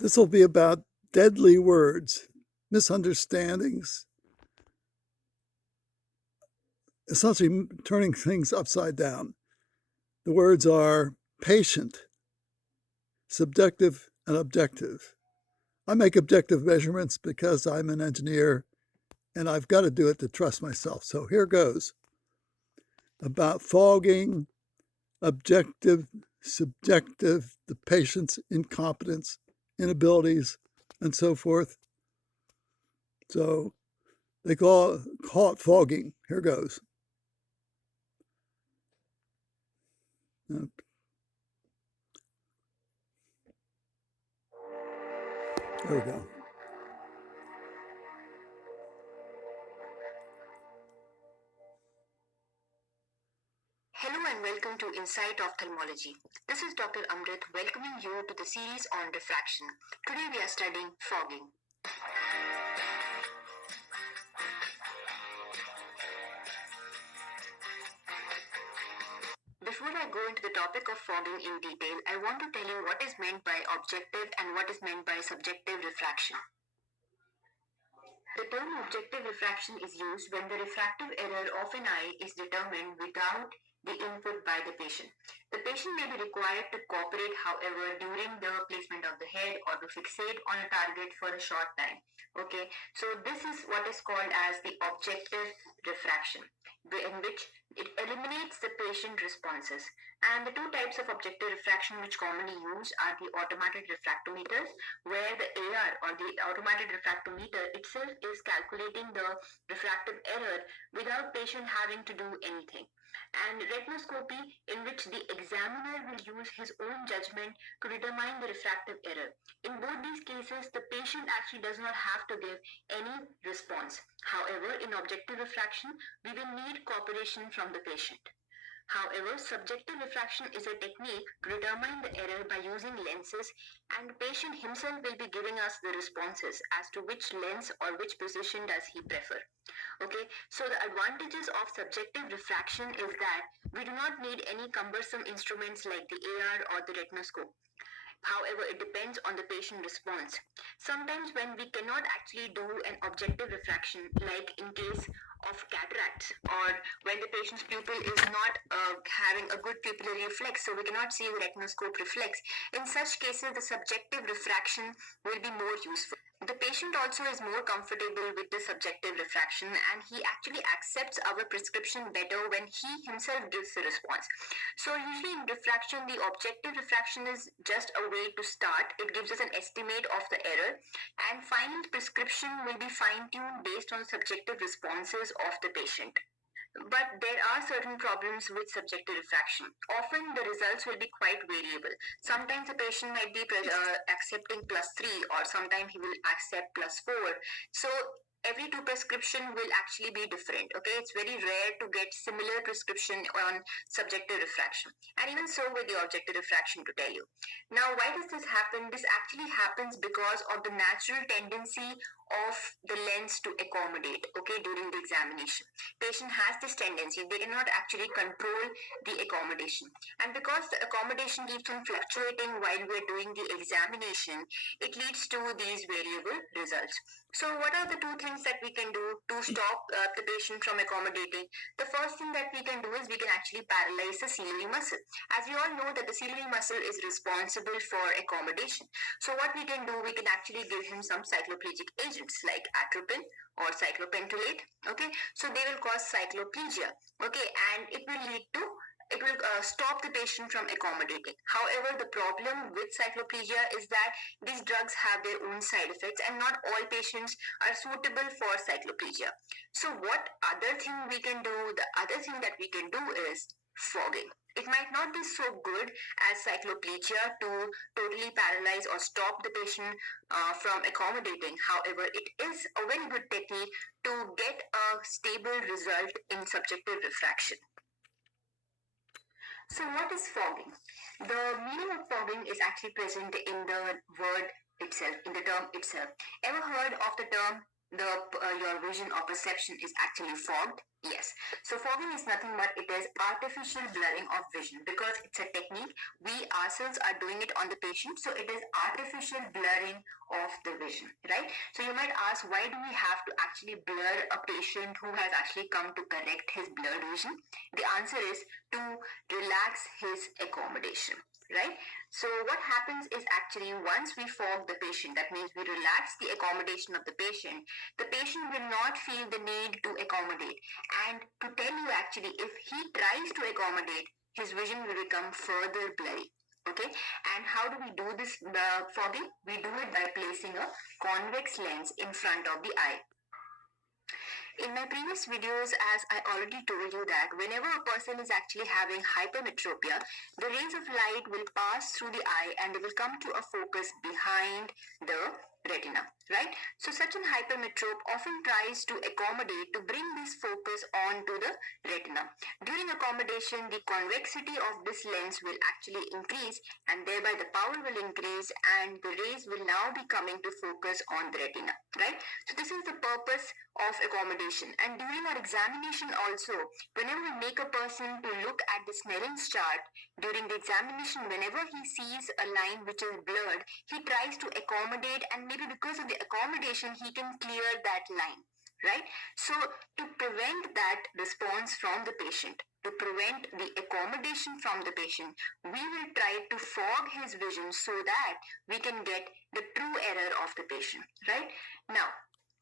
This will be about deadly words, misunderstandings, essentially turning things upside down. The words are patient, subjective, and objective. I make objective measurements because I'm an engineer and I've got to do it to trust myself. So here goes. About fogging, objective, subjective, the patient's incompetence, inabilities, and so forth. So they call it fogging. Here goes. There we go. Hello and welcome to Insight Ophthalmology. This is Dr. Amrit welcoming you to the series on diffraction. Today we are studying fogging. Before I go into the topic of fogging in detail, I want to tell you what is meant by objective and what is meant by subjective refraction. The term objective refraction is used when the refractive error of an eye is determined without the input by the patient. The patient may be required to cooperate, however, during the placement of the head or to fixate on a target for a short time. Okay, so this is what is called as the objective refraction, in which it eliminates the patient responses. And the two types of objective refraction which commonly used are the automated refractometers, where the AR or the automated refractometer itself is calculating the refractive error without patient having to do anything, and retinoscopy, in which the examiner will use his own judgment to determine the refractive error. In both these cases, the patient actually does not have to give any response. However, in objective refraction, we will need cooperation from the patient. However, subjective refraction is a technique to determine the error by using lenses, and the patient himself will be giving us the responses as to which lens or which position does he prefer. Okay, so the advantages of subjective refraction is that we do not need any cumbersome instruments like the AR or the retinoscope. However, it depends on the patient response. Sometimes when we cannot actually do an objective refraction, like in case of cataracts, or when the patient's pupil is not having a good pupillary reflex, so we cannot see the retinoscope reflex, in such cases the subjective refraction will be more useful. The patient also is more comfortable with the subjective refraction, and he actually accepts our prescription better when he himself gives the response. So usually in refraction, the objective refraction is just a way to start. It gives us an estimate of the error, and final prescription will be fine-tuned based on subjective responses of the patient. But there are certain problems with subjective refraction. Often the results will be quite variable. Sometimes the patient might be accepting +3, or sometimes he will accept +4. So every two prescription will actually be different. Okay, it's very rare to get similar prescription on subjective refraction, and even so with the objective refraction, to tell you. Now, why does this happen? This actually happens because of the natural tendency of the lens to accommodate, okay, during the examination. Patient has this tendency, they cannot actually control the accommodation, and because the accommodation keeps on fluctuating while we're doing the examination, it leads to these variable results. So what are the two things that we can do to stop the patient from accommodating? The first thing that we can do is we can actually paralyze the ciliary muscle. As we all know that the ciliary muscle is responsible for accommodation. So what we can do, we can actually give him some cycloplegic agents like atropine or cyclopentolate. Okay, so they will cause cycloplegia. Okay, and it will stop the patient from accommodating. However, the problem with cycloplegia is that these drugs have their own side effects, and not all patients are suitable for cycloplegia. So what other thing we can do? The other thing that we can do is fogging. It might not be so good as cycloplegia to totally paralyze or stop the patient from accommodating. However, it is a very good technique to get a stable result in subjective refraction. So what is fogging? The meaning of fogging is actually present in the word itself, in the term itself. Ever heard of the term your vision or perception is actually fogged? Yes. So fogging is nothing but it is artificial blurring of vision because it's a technique. We ourselves are doing it on the patient. So it is artificial blurring of the vision, right? So you might ask, why do we have to actually blur a patient who has actually come to correct his blurred vision? The answer is to relax his accommodation, right? So what happens is actually once we fog the patient, that means we relax the accommodation of the patient will not feel the need to accommodate. And to tell you actually, if he tries to accommodate, his vision will become further blurry. Okay, and how do we do this fogging? We do it by placing a convex lens in front of the eye. In my previous videos, as I already told you that whenever a person is actually having hypermetropia, the rays of light will pass through the eye and they will come to a focus behind the retina, right? So such an hypermetrope often tries to accommodate to bring this focus onto the retina. During accommodation, the convexity of this lens will actually increase and thereby the power will increase and the rays will now be coming to focus on the retina, right? So this is the purpose of accommodation. And during our examination also, whenever we make a person to look at the Snellen's chart, during the examination, whenever he sees a line which is blurred, he tries to accommodate and maybe because of the accommodation, he can clear that line, right? So to prevent that response from the patient, to prevent the accommodation from the patient, we will try to fog his vision so that we can get the true error of the patient, right? Now,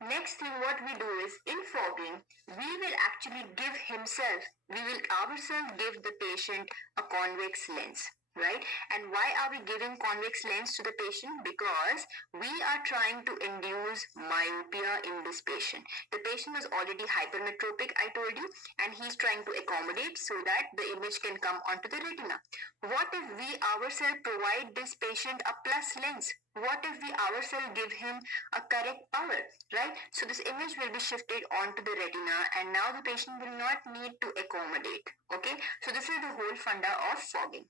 next thing what we do is in fogging, we will actually give himself, we will ourselves give the patient a convex lens, right? And why are we giving convex lens to the patient? Because we are trying to induce myopia in this patient. The patient is already hypermetropic, I told you, and he's trying to accommodate so that the image can come onto the retina. What if we ourselves provide this patient a plus lens? What if we ourselves give him a correct power, right? So this image will be shifted onto the retina and now the patient will not need to accommodate, okay? So this is the whole funda of fogging.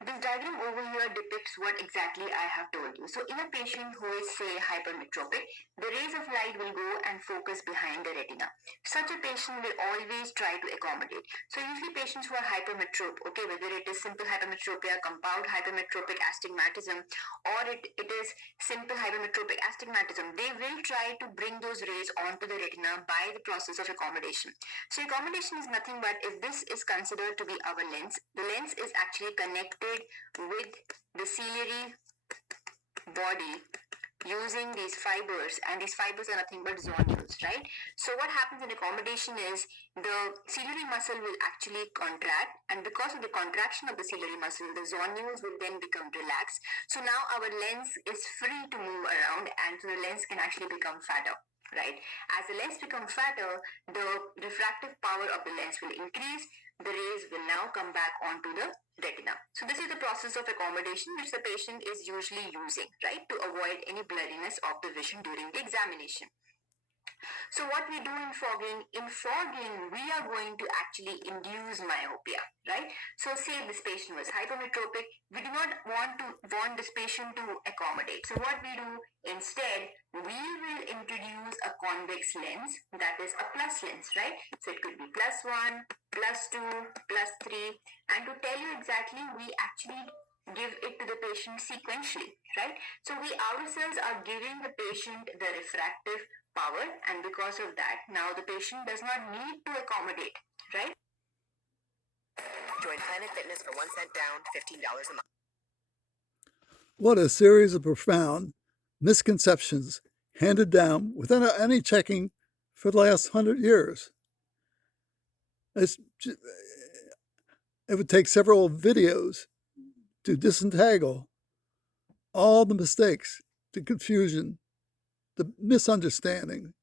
This diagram over here depicts what exactly I have told you. So in a patient who is say hypermetropic, the rays of light will go and focus behind the retina. Such a patient will always try to accommodate. So usually patients who are hypermetrope, okay, whether it is simple hypermetropia, compound hypermetropic astigmatism, or it is simple hypermetropic astigmatism, they will try to bring those rays onto the retina by the process of accommodation. So accommodation is nothing but if this is considered to be our lens, the lens is actually connected with the ciliary body using these fibers, and these fibers are nothing but zonules, right? So what happens in accommodation is the ciliary muscle will actually contract, and because of the contraction of the ciliary muscle, the zonules will then become relaxed. So now our lens is free to move around and so the lens can actually become fatter, right? As the lens becomes fatter, the refractive power of the lens will increase. The rays will now come back onto the retina. So this is the process of accommodation which the patient is usually using, right, to avoid any blurriness of the vision during the examination. So what we do in fogging, we are going to actually induce myopia, right? So say this patient was hypermetropic, we do not want this patient to accommodate. So what we do instead, we will introduce a convex lens, that is a plus lens, right? So it could be +1, +2, +3, and to tell you exactly, we actually give it to the patient sequentially, right? So we ourselves are giving the patient the refractive power, and because of that, now the patient does not need to accommodate, right? Join Planet Fitness for 1 cent down, $15 a month. What a series of profound misconceptions handed down without any checking for the last 100 years. It would take several videos to disentangle all the mistakes, the confusion, the misunderstanding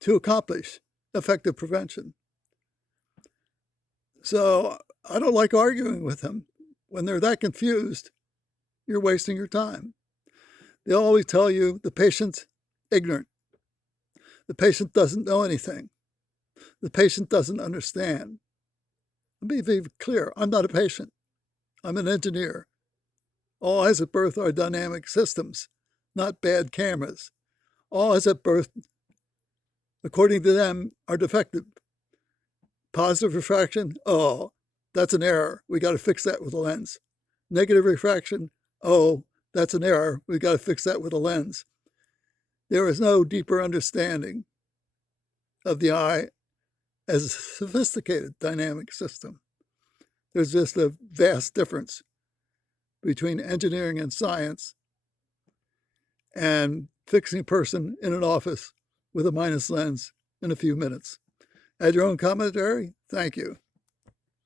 to accomplish effective prevention. So I don't like arguing with them. When they're that confused, you're wasting your time. They'll always tell you the patient's ignorant. The patient doesn't know anything. The patient doesn't understand. Let me be clear. I'm not a patient. I'm an engineer. All eyes at birth are dynamic systems, not bad cameras. All eyes at birth according to them, are defective. Positive refraction, oh, that's an error. We got to fix that with a lens. Negative refraction, oh, that's an error. We got to fix that with a lens. There is no deeper understanding of the eye as a sophisticated dynamic system. There's just a vast difference between engineering and science and fixing a person in an office with a minus lens in a few minutes. Add your own commentary? Thank you.